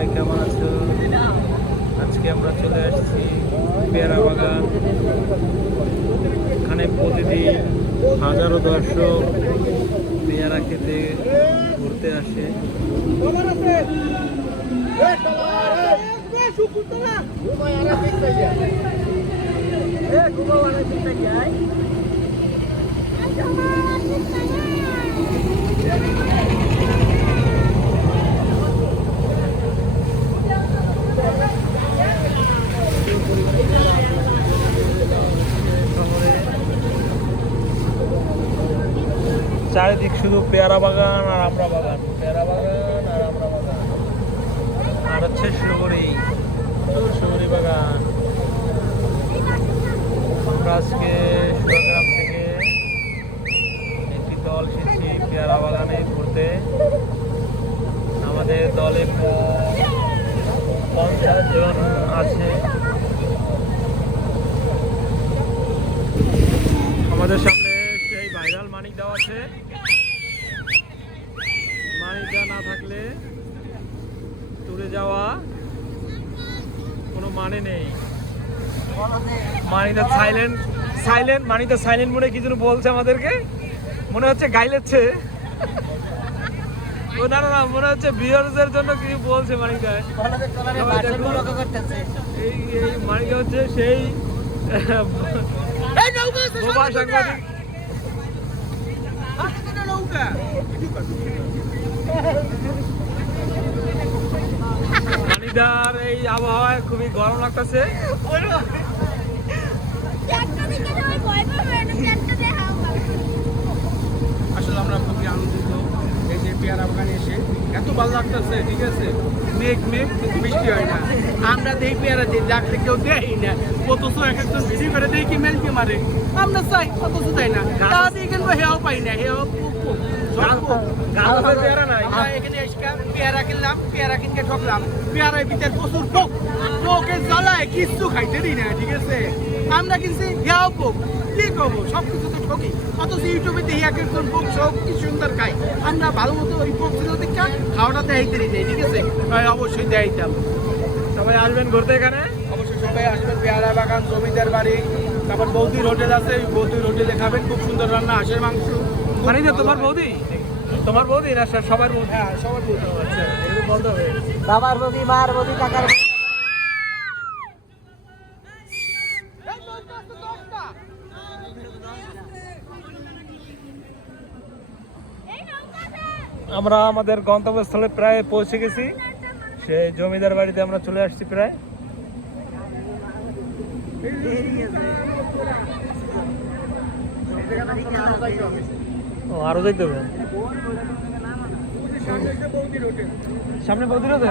সবাই কেমন আছো? আজকে আমরা চলে আসছি পেয়ারা বাগান। এখানে প্রতিদিন হাজারো দর্শক পেয়ারা খেতে ঘুরতে আসে। চারিদিক শুধু পেয়ারা বাগান আর আমরা বাগান, পেয়ারা বাগান আর আমরা বাগান, আর হচ্ছে সুগরি বাগান। আমরা আজকে সুরাগ্রাম থেকে একটি দল এসেছি পেয়ারা বাগানে ঘুরতে। আমাদের দলে 50 জন আছে। আমাদের সামনে সেই ভাইরাল মানিক দেওয়া আছে। মানিকদা না থাকলে ট্যুরে যাওয়া কোনো মানে নেই। মানিকদা সাইলেন্ট মনে কি যেন বলছে আমাদেরকে, মনে হচ্ছে গাইলেছে। ও না মনে হচ্ছে ভিউয়ারদের জন্য কি বলছে মানিকদা। এই মানিকদা হচ্ছে সেই সাংবাদিক। মানিকদার এই আবহাওয়ায় খুবই গরম লাগতেছে। আসলে আমরা খুবই আনন্দিত এই যে পেয়ারা বাগানে এসে, এত ভালো লাগতেছে। ঠিক আছে, মেঘ কিন্তু বৃষ্টি হয় না। আমরা দেই পেয়ারা যে ডাকতে কেউ দেয় না, অথচ এক একজন ভিড়ি করে দেই কি মেলকে মারে। আমরা চাই অথচ দেয় না, তা দিয়ে কিন্তু হেয়াও পাই না। হেয়াও পেয়ারা নাই। এখানে পেয়ারা কিনলাম, পেয়ারা কিনকে ঠকলাম। পেয়ারার ভিতরে প্রচুর পোকের জ্বালায় কিচ্ছু খাইতে দিই না। ঠিক আছে, আমরা কিনছি হেয়াও পোক, কি করবো, সবকিছু তো ঠকি। অথচ ইউটিউবে দেখি এক একজন পোক সব কি সুন্দর খাই। আমরা ভালো মতো ওই পোক ছিল দেখা খাওয়াটা দেখাইতে দিই। ঠিক আছে, অবশ্যই দেখাইতাম। সবাই আসবেন ঘুরতে এখানে, অবশ্যই সবাই আসবেন। পেয়ারা বাগান, জমিদার বাড়ি, তারপর বৌদির হোটেল আছে, বৌদির হোটেলে খাবেন, খুব সুন্দর রান্না, হাঁসের মাংস। মানে তোমার বৌদি না সবার বৌদি? হ্যাঁ, সবার বৌদি। আচ্ছা, এরকম বলতে হবে। বাবার বৌদি, মার বৌদি, কাকার বৌদি। আমরা আমাদের গন্তব্যস্থলে প্রায় পৌঁছে গেছি। সেই জমিদার বাড়িতে আমরা চলে আসছি প্রায়। ও আরো যাইতে হবে সামনে বৌদির হোটেল।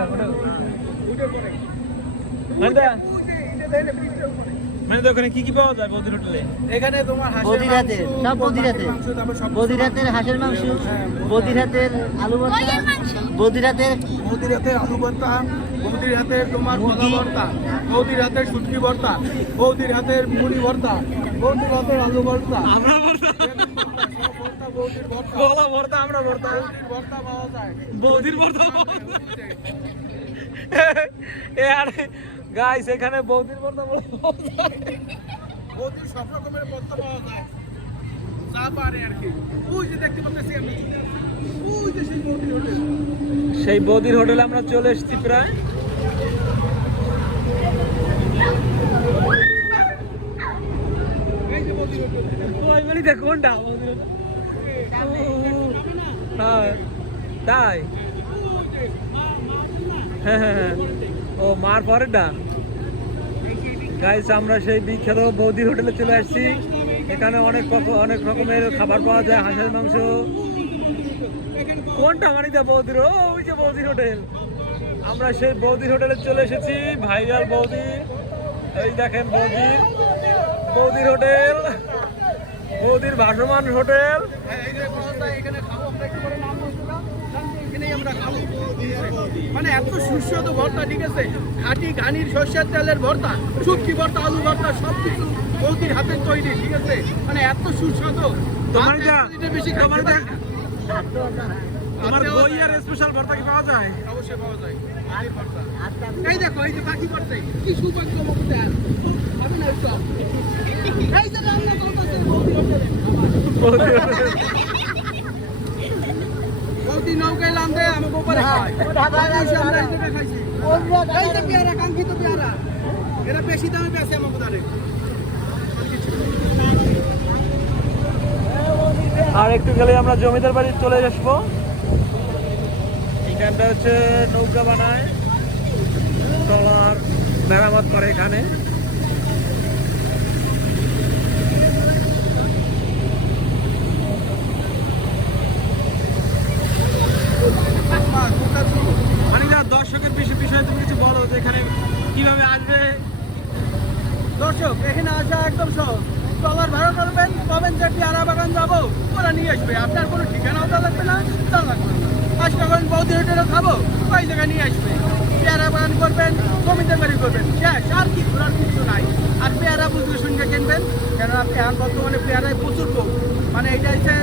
মানে ওখানে কি পাওয়া যায় বৌদির হোটেলে? এখানে তোমার বৌদির হাতের সব বৌদির হাতের, বৌদির হাতের হাঁসের মাংস, বৌদির হাতের আলু ভর্তা, বৌদির হাতের আলু ভর্তা, বৌদির হাতের তোমার কলা ভর্তা, বৌদির হাতের শুটকি ভর্তা, বৌদির হাতের মুড়ি ভর্তা, বৌদির হাতের আলু ভর্তা, আমরা ভর্তা, বৌদির ভর্তা, কলা ভর্তা, আমরা ভর্তা, বৌদির ভর্তা পাওয়া যায়, বৌদির ভর্তা। গাইস এখানে বৌদির ভর্তা পাওয়া যায়, বৌদির সব রকমের ভর্তা পাওয়া যায়, যা পারে আর কি। ওই যে দেখতে পাচ্ছি আমি, ওই যে সেই বৌদির হোটেল। সেই বৌদির হোটেলে আমরা চলে এসেছি প্রায়। এই যে বৌদির হোটেল, ওই বলিতে কোনটা? হ্যাঁ তাই, হ্যাঁ ও মার পরেরটা। গাইস আমরা সেই বিখ্যাত বৌদির হোটেলে চলে আসছি। এখানে অনেক রকমের খাবার পাওয়া যায়, হাঁসের মাংস। কোনটা মানিদা বৌদির? ওই যে বৌদির হোটেল। আমরা সেই বৌদির হোটেলে চলে এসেছি, ভাইরাল বৌদি। এই দেখেন বৌদির হোটেল, বৌদির ভাসমান হোটেল। মানে এত সুস্বাদু ভর্তা, ঠিক আছে, খাঁটি ঘানির সর্ষের তেলের ভর্তা, শুটকি ভর্তা, আলু ভর্তা, সবকিছু বৌদির হাতের তৈরি। ঠিক আছে, মানে এত সুস্বাদু। তোমার বেশি তোমার আচ্ছা, দই আর স্পেশাল ভর্তা কি পাওয়া যায়? অবশ্যই পাওয়া যায়। এই দেখো এই যে পাখি পড়ছে কি সৌভাগ্য মুহূর্তে আমি না সব এই যে রান্না করতেছে বৌদি হোটেল। বৌদি নৌকায় লান্দে আমাকে উপরে খায় আমরা এই জায়গায় খাইছি এই যে পেয়ারা কাঙ্ক্ষিত পেয়ারা এরা বেশি দামে বেচে আমাকে ধরে আর একটু গেলে আমরা জমিদার বাড়ি চলে আসবো। এখানটা হচ্ছে নৌকা বানায়, ট্রলার মেরামত করে এখানে। মানে দর্শকের বিষয়ে তুমি কিছু বলো যে এখানে কিভাবে আসবে। দর্শক এখানে আসা একদম সহজ ট্রলার ভাড়া করবেন পাবেন যে পেয়ারা বাগান যাবো ওরা নিয়ে আসবে আপনার কোনো ঠিকানাও দেওয়া লাগবে না তা লাগবে না আজকে করেন বৌদি হোটেলও খাবো ওই জায়গায় নিয়ে আসবে পেয়ারা বাগান করবেন জমিতে বাড়ি করবেন শেষ আর কি ঘোরার কিছু নাই আর পেয়ারা বুঝলে শুনবে কিনবেন কেন আপনি এখন বর্তমানে পেয়ারায় প্রচুর পোক মানে এটা হচ্ছে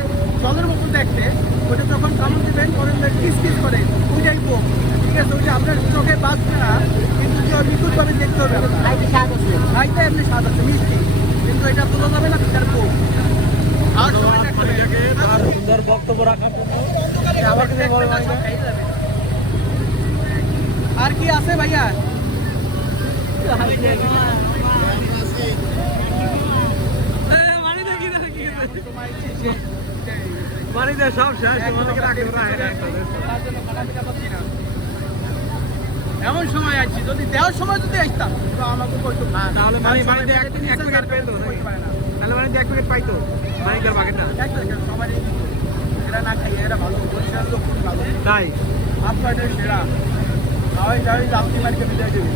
জলের মতো দেখতে ওটা যখন কামড় দেবেন ওদের কিস কিস করে ওইটাই পোক ঠিক আছে ওইটা আপনার চোখে বাঁচবে না কিন্তু নিখুঁতভাবে দেখতে হবে খাইতে স্বাদ আছে। খাইতে এমনি স্বাদ আছে মিষ্টি কিন্তু এটা তোলা যাবে না তার পোক আর সময় থাকতে হবে। আর সুন্দর বক্তব্য রাখার জন্য আবার কিছু বলো মানিকা? আর কি আছে ভাইয়া মানিকা সব শেষ, তোমাদেরকে রাখতে এমন সময় আছি যদি দেওয়ার সময় যদি আসতাম তো আমাকে কইতো না তাহলে মানিকা এক প্যাকেট পাইতো, তাহলে মানিকা এক প্যাকেট পাইতো, মানিকার প্যাকেট না সবাই এরা না খাই এরা ভালো পরিষ্কার লোক খুব ভালো তাই। আপনার সেরা খাওয়াই যাওয়াই জালতি মার্কে বিদায় দেবে